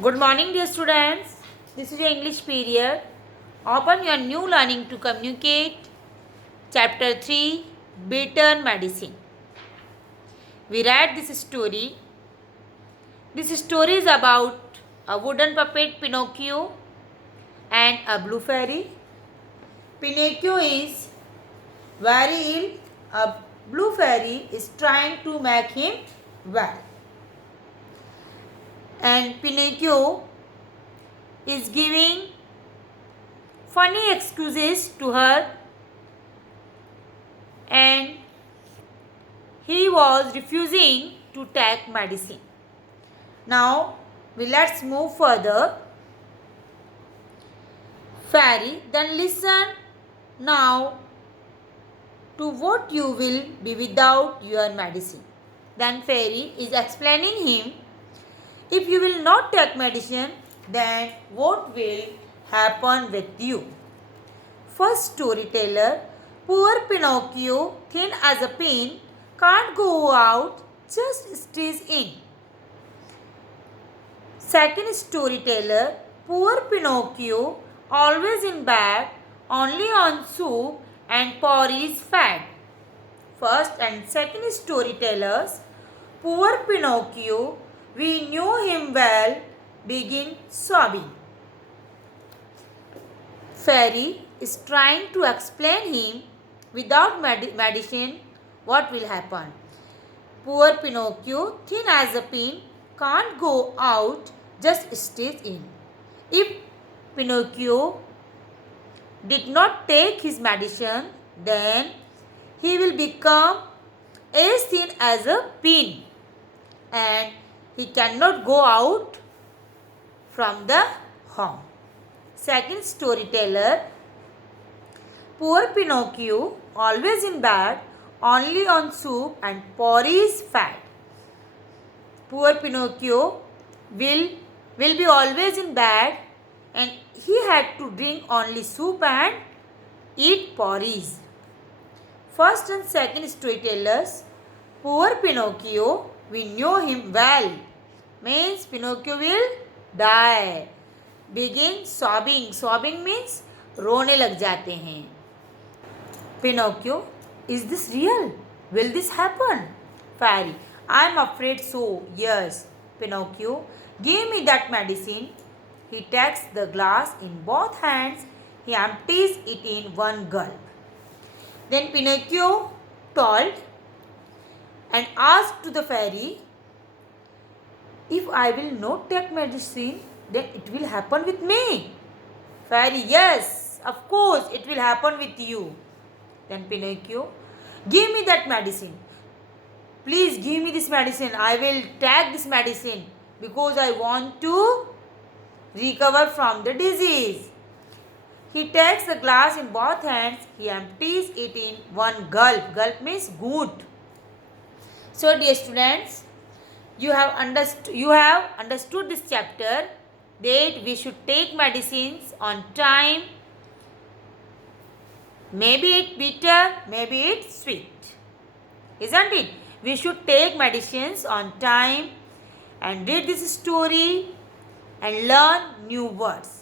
Good morning, dear students. This is your English period. Open your new learning to communicate. Chapter 3 Bitter Medicine. We read this story. This story is about a wooden puppet Pinocchio and a blue fairy. Pinocchio is very ill. A blue fairy is trying to make him well. And Pinocchio is giving funny excuses to her, and he was refusing to take medicine. Now let's move further. Fairy, then listen now to what you will be without your medicine. Then fairy is explaining him, if you will not take medicine, then what will happen with you? First storyteller, poor Pinocchio, thin as a pin, can't go out, just stays in. Second storyteller, poor Pinocchio, always in bed, only on soup and porridge fed. First and second storytellers, poor Pinocchio, we knew him well, begin sobbing. Fairy is trying to explain him, without medicine, what will happen. Poor Pinocchio, thin as a pin, can't go out, just stays in. If Pinocchio did not take his medicine, then he will become as thin as a pin, and he cannot go out from the home. Second storyteller, poor Pinocchio, always in bed, only on soup and porridge fed. Poor Pinocchio will be always in bed, and he had to drink only soup and eat porridge. First and second storytellers, poor Pinocchio, we knew him well, means Pinocchio will die. Begin sobbing. Sobbing means रोने लग जाते हैं. Pinocchio, is this real? Will this happen? Fairy, I am afraid so. Yes. Pinocchio, give me that medicine. He takes the glass in both hands. He empties it in one gulp. Then Pinocchio told and asked to the fairy, if I will not take medicine, then it will happen with me. Fairy, yes, of course it will happen with you. Then Pinocchio, give me that medicine. Please give me this medicine. I will take this medicine because I want to recover from the disease. He takes the glass in both hands. He empties it in one gulp. Gulp means good. So dear students, you have understood this chapter, that we should take medicines on time. Maybe it's bitter, maybe it's sweet. Isn't it? We should take medicines on time and read this story and learn new words.